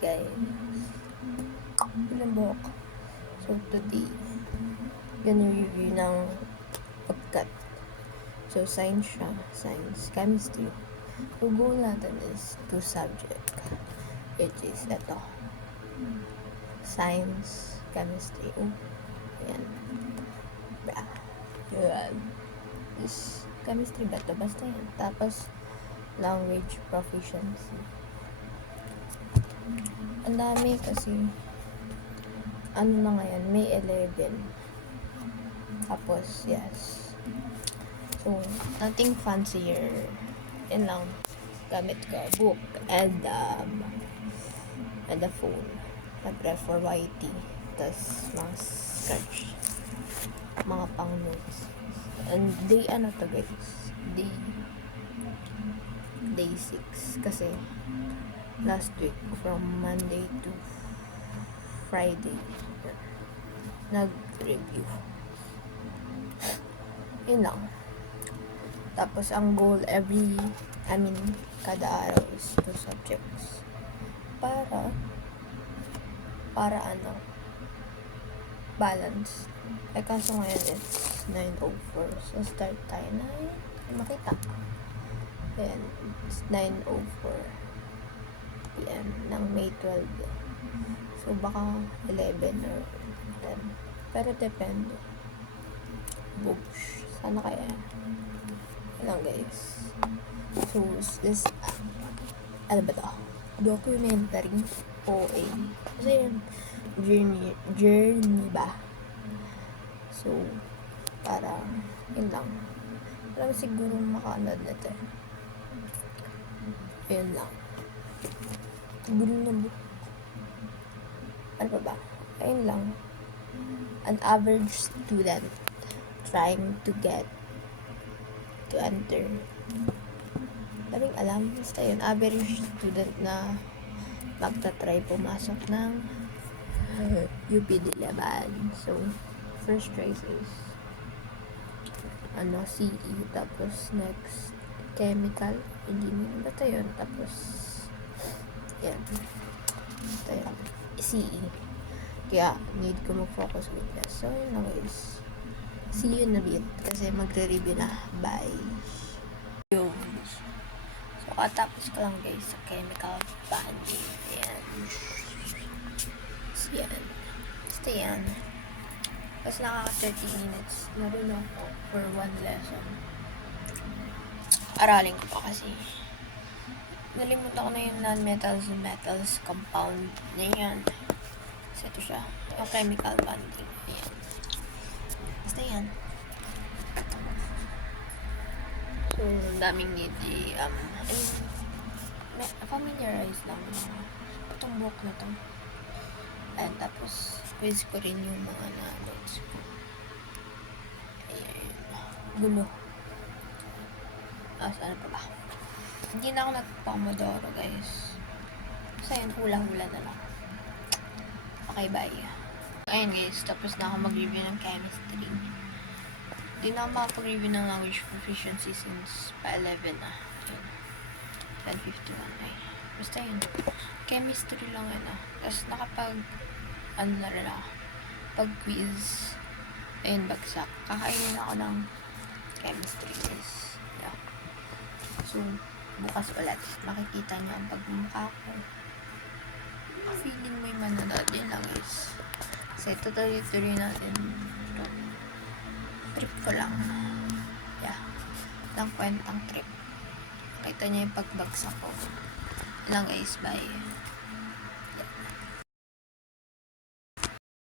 guys. Ilang buhok. So today, gonna review ng pagkat. So science siya. Science, chemistry. Ang goal natin is 2 subject. Which is ito. Science, chemistry. Ayan. Yan. Is chemistry ba ito? Basta yan. Tapos, language proficiency. Ang dami kasi ano na ngayon, May 11. Tapos, yes. So, nothing fancier. Yan lang. Gamit ko book and a phone. Nag-ref for YT. Tapos, mga sketch. Mga pang notes. And day ano to guys? Day 6. Kasi, last week, from Monday to Friday, nag-review. Yun lang. Tapos, ang goal kada araw is 2 subjects. Para ano, balance. Kaso ngayon it's 9:04. So, start tayo na makita. Then, it's 9:04 p.m. ng May 12. So, baka 11 or 10. Pero depende. Boosh. Sana kaya. Lang guys. So, this, ano ba ito? Documentary OA. Kasi yun, journey ba? So, para, yun lang. Alam siguro makaanood na ito. Yun lang. Gulo na book. Ano pa ba? Ayun lang. An average student trying to enter. Daming alam. Basta yun. Average student na magta-try pumasok ng UP Diliman. So, first choice is CE. Tapos, next, chemical engineering. Basta yun. Tapos, yan. Basta yun. CE. Kaya, need ko mag-focus with this. So, yun lang guys. See you in a bit. Kasi magre-review na. Bye. Yun. So, katapos ko lang guys sa chemical bonding. Ayan. So, yan. Basta yan. Tapos nakaka 30 minutes. Marunong ko for 1 lesson. Aralin ko pa kasi. Nalimutan ko na yung non-metals and metals compound na yan. Kasi ito siya. Yung chemical bonding. Ayan. Basta yan. So, daming need familiarize lang itong book na to. And tapos, quiz ko rin yung mga notes ko. Ayan. Gulo. Ano pa ba? Hindi na ako nagpamodoro, guys. Basta yun, hula-hula na lang. Okay, bye. Ayun guys, tapos na ako mag-review ng chemistry. Hindi na ako makapag-review ng language proficiency since pa-11 na. 10:51 ay. Basta yun. Chemistry lang yun Tapos na rin ako. Pag-quiz. Ayun, bagsak. Kakainin ako ng chemistry guys. Yeah. So, bukas ulit. Makikita niyo ang pagmumukha ko. Feeling mo yung manonood yun lang guys. Kasi tutuloy natin ito. Trip ko lang. Yeah. Lang kwentang trip. Kita niya yung pagbagsak ko. Lang guys, bye.